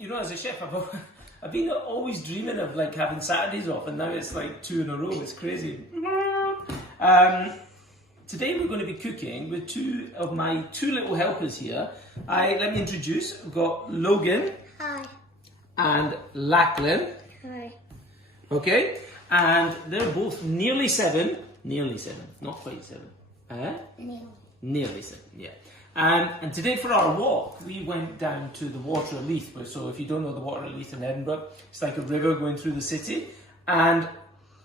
You know, as a chef, I've been always dreaming of like having Saturdays off, and now it's like 2 in a row. It's crazy. Today we're going to be cooking with two of my little helpers here. Let me introduce. We've got Logan. Hi. And Lachlan. Hi. Okay, and they're both nearly 7, not quite 7. Nearly 7, yeah. And today for our walk, we went down to the Water of Leith. So if you don't know the Water of Leith in Edinburgh, it's like a river going through the city. And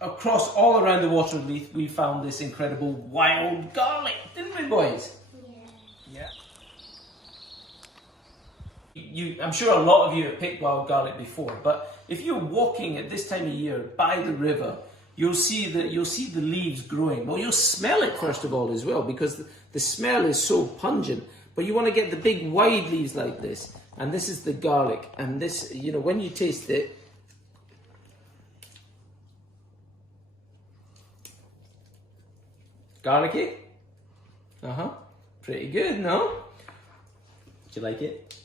across all around the Water of Leith, we found this incredible wild garlic, didn't we, boys? Yeah. I'm sure a lot of you have picked wild garlic before, but if you're walking at this time of year by the river, you'll see the leaves growing. Well, you'll smell it first of all as well, because the smell is so pungent. But you want to get the big wide leaves like this, and this is the garlic. And this, you know, when you taste it, garlicky. Pretty good, no? Do you like it?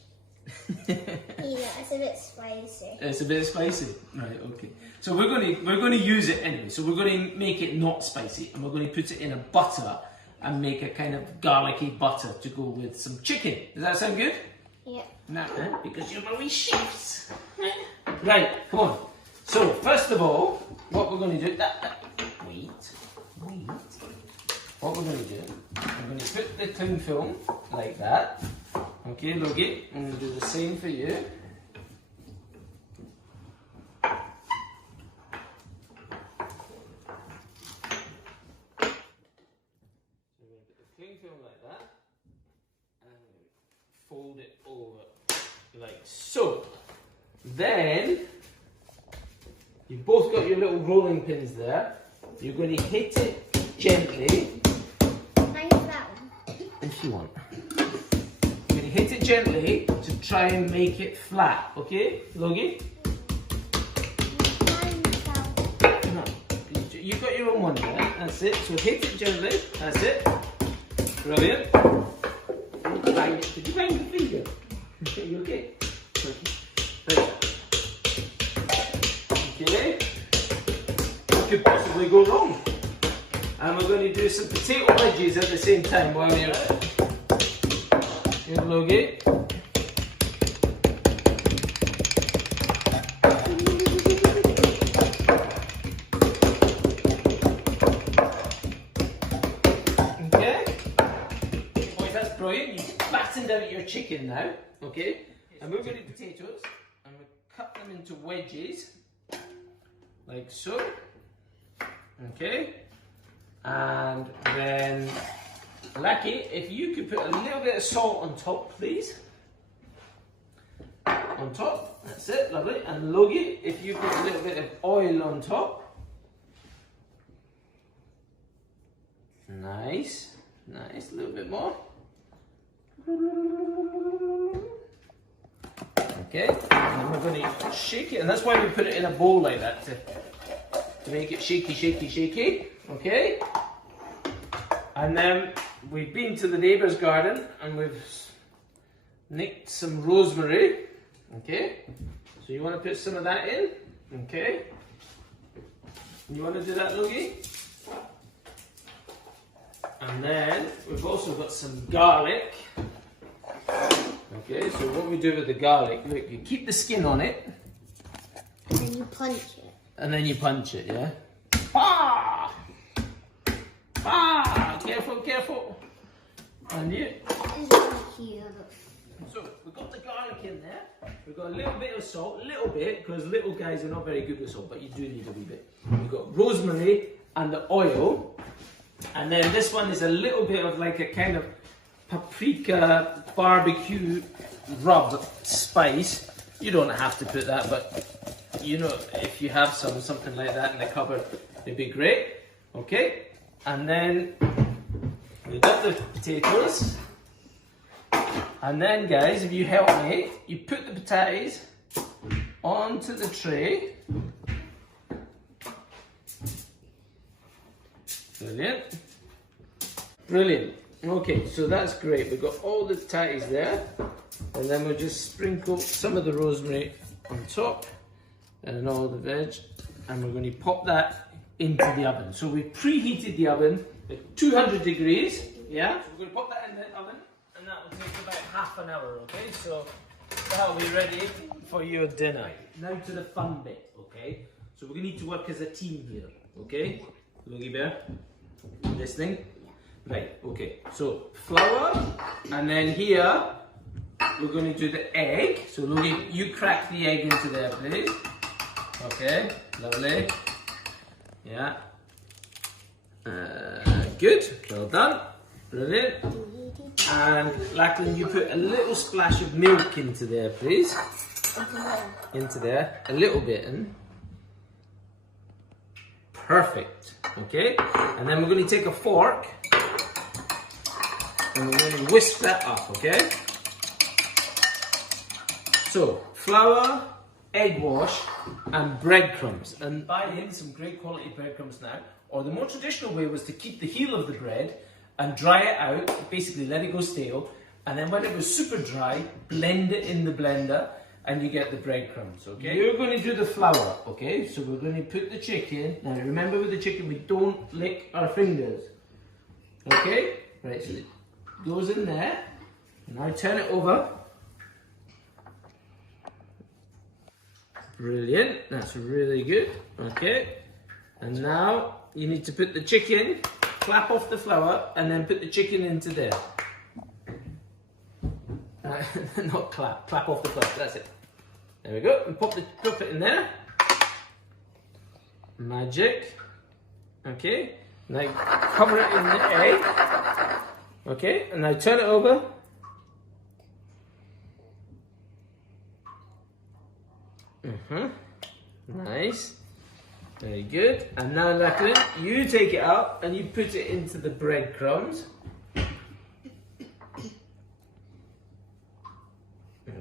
Yeah, it's a bit spicy. It's a bit spicy, right? Okay. So we're going to use it anyway. So we're going to make it not spicy, and we're going to put it in a butter and make a kind of garlicky butter to go with some chicken. Does that sound good? Yeah. No, because you're my wee chefs. Right, come on. So first of all, what we're going to do? Wait. What we're going to do? I'm going to put the cling film like that. Okay, Logie, I'm going to do the same for you. So we're going to put the cling film like that, and fold it over like so. Then, you've both got your little rolling pins there. You're going to hit it gently. If you want. You're going to hit it gently to try and make it flat, okay, Logie? No, you've got your own one there, that's it. So hit it gently, that's it. Brilliant. Did you bang your finger? You okay? Okay. What could possibly go wrong? And we're going to do some potato wedges at the same time while you're at it. Good, Logie. Okay. Boys, that's brilliant. You've flattened out your chicken now. Okay. And we're going to do potatoes. And we'll cut them into wedges. Like so. Okay. And then, Lucky, if you could put a little bit of salt on top, please. On top, that's it, lovely. And Logie, if you put a little bit of oil on top. Nice, nice, a little bit more. Okay, and then we're going to shake it, and that's why we put it in a bowl like that, to make it shaky, shaky, shaky. Okay, and then we've been to the neighbour's garden and we've nicked some rosemary. Okay, so you want to put some of that in. Okay, you want to do that, Logie? And then we've also got some garlic. Okay, so what we do with the garlic, look, you keep the skin on it. And then you punch it. And then you punch it, yeah? Ah! Ah! Careful, careful. And you. So we've got the garlic in there. We've got a little bit of salt, a little bit, because little guys are not very good with salt, but you do need a wee bit. We've got rosemary and the oil. And then this one is a little bit of like a kind of paprika barbecue rub spice. You don't have to put that, but you know, if you have something like that in the cupboard, it'd be great. Okay, and then we've got the potatoes. And then, guys, if you help me, you put the potatoes onto the tray. Brilliant. Brilliant. Okay, so that's great. We've got all the potatoes there. And then we'll just sprinkle some of the rosemary on top and all the veg. And we're going to pop that into the oven. So we preheated the oven at 200 degrees. Yeah? So we're going to pop that in the oven and that will take about half an hour, okay? So that'll be ready for your dinner. Right, now to the fun bit, okay? So we're going to need to work as a team here, okay? Logie Bear, this thing? Right, okay. So flour, and then here we're going to do the egg. So Logie, you crack the egg into there, please. Okay, lovely. Yeah. Good, well done. Brilliant. And Lachlan, you put a little splash of milk into there, please. Into there, a little bit in. Perfect. Okay, and then we're going to take a fork and we're going to whisk that up. Okay. So flour, egg wash, and breadcrumbs. And buy in some great quality breadcrumbs now. Or the more traditional way was to keep the heel of the bread and dry it out, basically let it go stale, and then when it was super dry, blend it in the blender and you get the breadcrumbs, okay? You're going to do the flour, okay? So we're going to put the chicken, now remember with the chicken we don't lick our fingers, okay? Right, so it goes in there, now turn it over. Brilliant, that's really good, okay? And now you need to put the chicken, clap off the flour, and then put the chicken into there. Not clap, clap off the flour, that's it. There we go, and pop it in there. Magic. Okay, now cover it in the egg. Okay, and now turn it over. Nice. Very good. And now, Lachlan, you take it out and you put it into the breadcrumbs.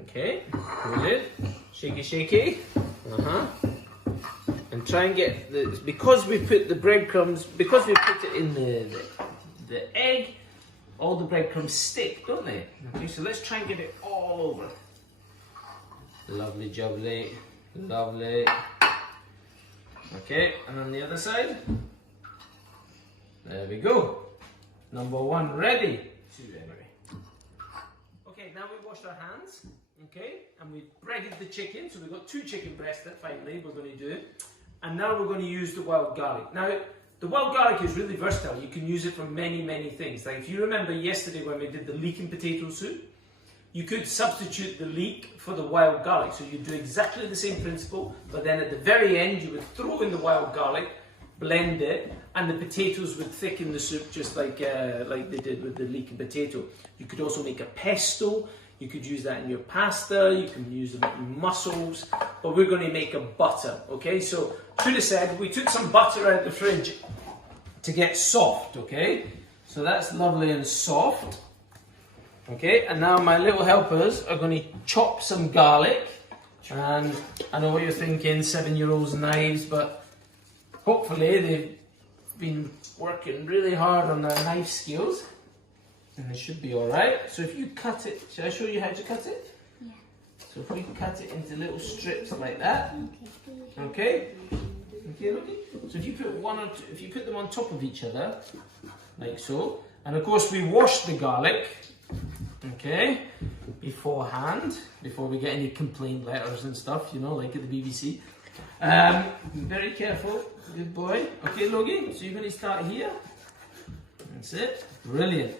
Okay, brilliant. Shaky, shaky. And try and get the, because we put the breadcrumbs, because we put it in the egg, all the breadcrumbs stick, don't they? Okay, so let's try and get it all over. Lovely jubbly, lovely. Okay, and on the other side, there we go. Number one ready. Okay, now we've washed our hands, okay, and we've breaded the chicken, so we've got 2 chicken breasts that finally we're going to do. And now we're going to use the wild garlic. Now, the wild garlic is really versatile. You can use it for many, many things. Like if you remember yesterday when we did the leek and potato soup, you could substitute the leek for the wild garlic. So you do exactly the same principle, but then at the very end you would throw in the wild garlic, blend it, and the potatoes would thicken the soup just like they did with the leek and potato. You could also make a pesto. You could use that in your pasta. You can use it in mussels. But we're going to make a butter, okay? So should have said we took some butter out of the fridge to get soft, okay? So that's lovely and soft. Okay, and now my little helpers are going to chop some garlic. And I know what you're thinking, 7-year-olds knives, but hopefully they've been working really hard on their knife skills. And it should be alright. So if you cut it, shall I show you how to cut it? Yeah. So if we cut it into little strips like that. Okay? Okay, look. So if you put one or two, if you put them on top of each other, like so. And of course we wash the garlic. Okay, beforehand, before we get any complaint letters and stuff, you know, like at the BBC. Very careful, good boy. Okay, Logie, so you're going to start here. That's it, brilliant.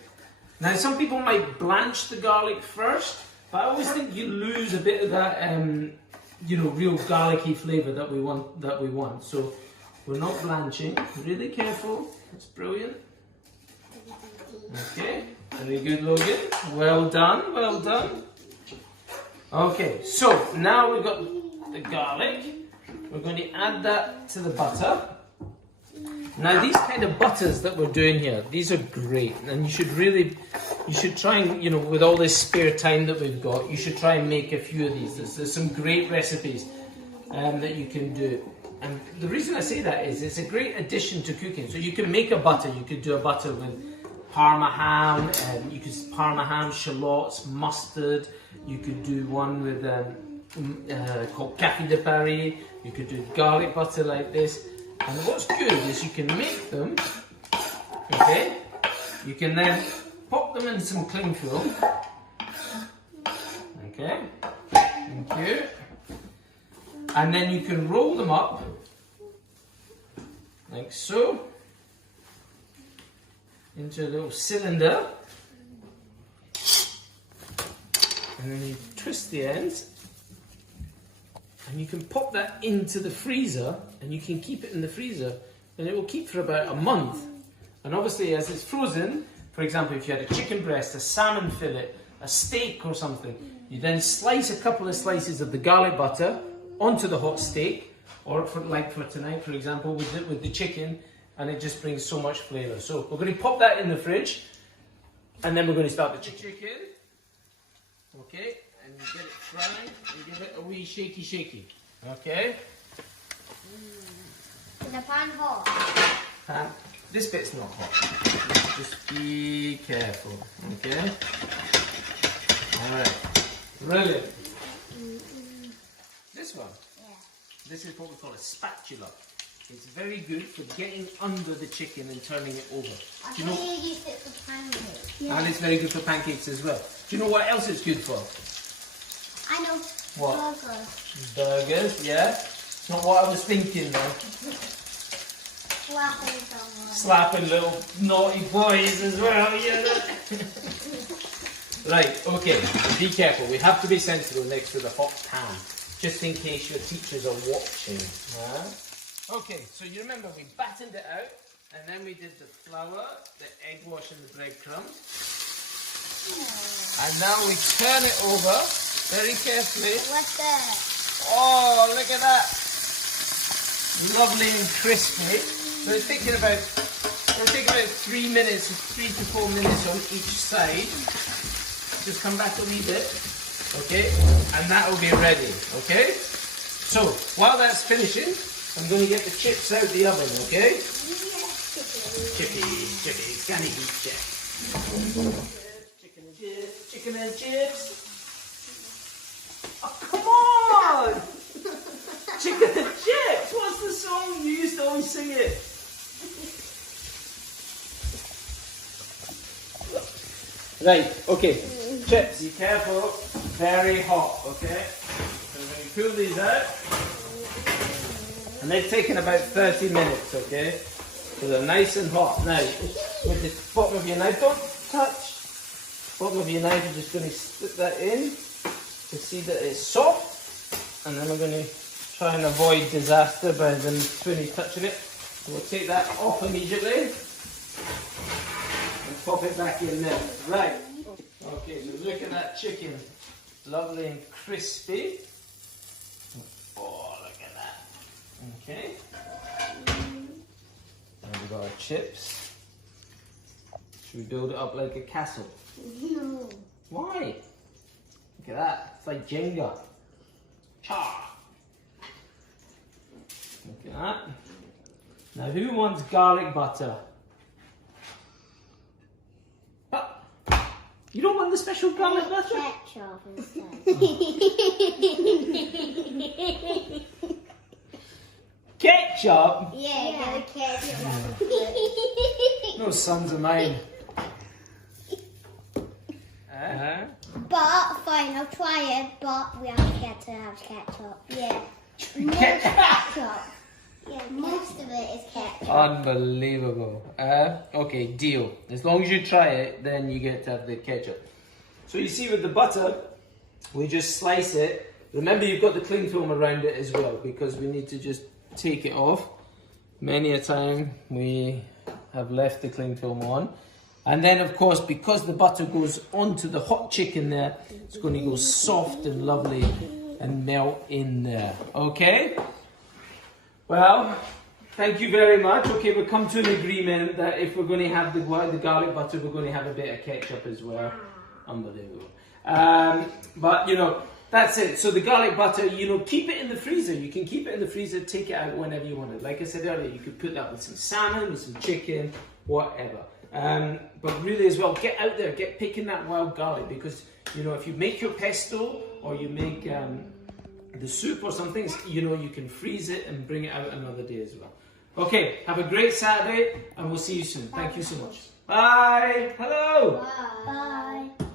Now, some people might blanch the garlic first, but I always think you lose a bit of that, you know, real garlicky flavour that we want. So we're not blanching. Really careful. That's brilliant. Okay. Very good, Logan. Well done, well done. Okay, so now we've got the garlic. We're going to add that to the butter. Now these kind of butters that we're doing here, these are great. And you should try and, you know, with all this spare time that we've got, you should try and make a few of these. There's some great recipes that you can do. And the reason I say that is it's a great addition to cooking. So you can make a butter. You could do a butter with Parma ham, you could Parma ham, shallots, mustard, You could do one with called Café de Paris. You could do garlic butter like this. And what's good is you can make them, okay? You can then pop them in some cling film. Okay, thank you. And then you can roll them up, like so, into a little cylinder. And then you twist the ends. And you can pop that into the freezer, and you can keep it in the freezer, and it will keep for about a month. And obviously, as it's frozen, for example, if you had a chicken breast, a salmon fillet, a steak or something, you then slice a couple of slices of the garlic butter onto the hot steak, or for tonight, for example, with the chicken, and it just brings so much flavour. So we're going to pop that in the fridge, and then we're going to start the chicken. Okay. And you get it fried, and give it a wee shaky. Okay? Is the pan hot? This bit's not hot. Just be careful. Okay? Alright. Brilliant. This one. Yeah. This is what we call a spatula. It's very good for getting under the chicken and turning it over. I thought you used it for pancakes. Yeah. And it's very good for pancakes as well. Do you know what else it's good for? I know. What? Burgers. Burgers, yeah. It's not what I was thinking though. Slapping someone. Slapping little naughty boys as well, yeah. Right, okay, be careful. We have to be sensible next to the hot pan, just in case your teachers are watching. Okay, so you remember we battened it out, and then we did the flour, the egg wash and the breadcrumbs. And now we turn it over. Very carefully. What's that? Oh, look at that. Lovely and crispy. So it's taking about 3 minutes, 3 to 4 minutes on each side. Just come back a wee bit. Okay? And that will be ready. Okay? So, while that's finishing, I'm going to get the chips out the oven, okay? Chippy, can he beat chips? Chicken and chips. Oh, come on! Chicken and chips! What's the song? You used to always sing it. Right, okay. Chips, be careful. Very hot, okay? So we're going to pull these out. And they've taken about 30 minutes, okay? So they're nice and hot. Now, with the bottom of your knife, don't touch. Bottom of your knife, you're just going to slip that in. To see that it's soft, and then we're going to try and avoid disaster by them spoonies touching it. So we'll take that off immediately and pop it back in there. Right. Okay, so look at that chicken. Lovely and crispy. Oh, look at that. Okay. And we've got our chips. Should we build it up like a castle? No. Why? Look at that. It's like Jenga. Cha! Look at that. Now, who wants garlic butter? Oh, you don't want the special garlic butter? Ketchup instead. Ketchup? Yeah, ketchup. No sons of mine. But fine, I'll try it. But we have to get to have ketchup. Yeah. Ketchup. Yeah, most of it is ketchup. Unbelievable. Okay, deal. As long as you try it, then you get to have the ketchup. So you see with the butter, we just slice it. Remember, you've got the cling film around it as well, because we need to just take it off. Many a time we have left the cling film on. And then, of course, because the butter goes onto the hot chicken there, it's going to go soft and lovely and melt in there. Okay? Well, thank you very much. Okay, we've come to an agreement that if we're going to have the garlic butter, we're going to have a bit of ketchup as well. Unbelievable. But, you know, that's it. So the garlic butter, you know, keep it in the freezer. You can keep it in the freezer, take it out whenever you want it. Like I said earlier, you could put that with some salmon, with some chicken, whatever. But really as well, get out there, get picking that wild garlic, because you know, if you make your pesto or you make the soup or something, you know, you can freeze it and bring it out another day as well. Okay, have a great Saturday and we'll see you soon. Thank you so much. Bye. Hello. Bye.